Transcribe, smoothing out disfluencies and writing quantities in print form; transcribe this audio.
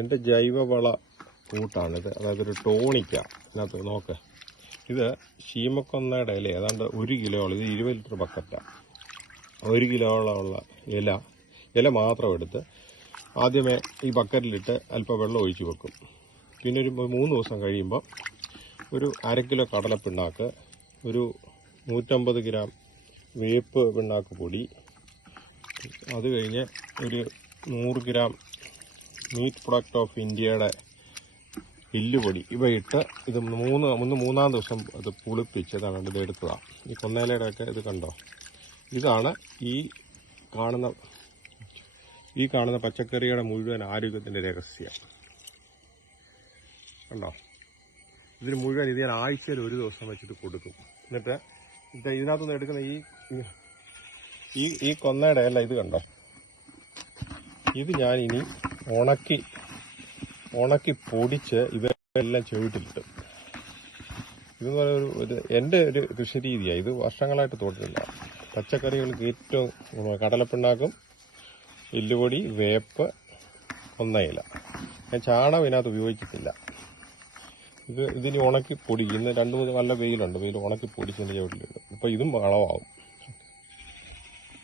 എൻ്റെ ജൈവവള കൂട്ടാണിത്. അതായത് ഒരു ടോണിക്ക ഇതിനകത്ത് നോക്ക്. ഇത് ശീമക്കൊന്നയുടെ ഇല ഏതാണ്ട് 1 കിലോളം. ഇത് 20 ലിറ്റർ ബക്കറ്റാണ്. 1 കിലോളമുള്ള ഇല മാത്രം എടുത്ത് ആദ്യമേ ഈ ബക്കറ്റിലിട്ട് അല്പം വെള്ളം ഒഴിച്ച് വെക്കും. പിന്നെ ഒരു 3 ദിവസം കഴിയുമ്പോൾ ഒരു 1/2 കിലോ കടലപ്പിണ്ണാക്ക്, ഒരു 150 ഗ്രാം വേപ്പ് പിണ്ണാക്ക് പൊടി, അത് കഴിഞ്ഞ് ഒരു 100 ഗ്രാം മീറ്റ് പ്രൊഡക്റ്റ് ഓഫ് ഇന്ത്യയുടെ എല്ലുപൊടി ഇവയിട്ട് ഇത് മൂന്നാം ദിവസം ഇത് പുളിപ്പിച്ചതാണ് ഇത് എടുത്തതാണ്. ഈ കൊന്നയിലയുടെ ഒക്കെ ഇത് കണ്ടോ. ഇതാണ് ഈ കാണുന്ന പച്ചക്കറിയുടെ മുഴുവൻ ആരോഗ്യത്തിൻ്റെ രഹസ്യം. കണ്ടോ. ഇതിന് മുഴുവൻ ഇത് ഞാൻ ആഴ്ചയിൽ 1 ദിവസം വെച്ചിട്ട് കൊടുക്കും. എന്നിട്ട് ഇതിനകത്തുനിന്ന് എടുക്കുന്ന ഈ കൊന്നയുടെ അല്ല, ഇത് കണ്ടോ. ഇത് ഞാൻ ഇനി ഉണക്കി പൊടിച്ച് ഇതെല്ലാം ചുവട്ടിലിട്ട്. ഇതെന്ന് പറയുന്ന എൻ്റെ ഒരു കൃഷി രീതിയാണ്. ഇത് വർഷങ്ങളായിട്ട് തോട്ടില്ല. പച്ചക്കറികൾക്ക് ഏറ്റവും കടലപ്പിണ്ണാക്കും, എല്ലുപൊടി, വേപ്പ്, കൊന്നയില. ഞാൻ ചാണകം ഇതിനകത്ത് ഉപയോഗിക്കത്തില്ല. ഇതിനി ഉണക്കി പൊടിക്കും. ഇന്ന് 2-3 നല്ല വെയിലുണ്ട്. വെയിൽ ഉണക്കി പൊടിച്ചതിൻ്റെ ചുവട്ടിലിട്ട്. അപ്പോൾ ഇതും വളമാവും.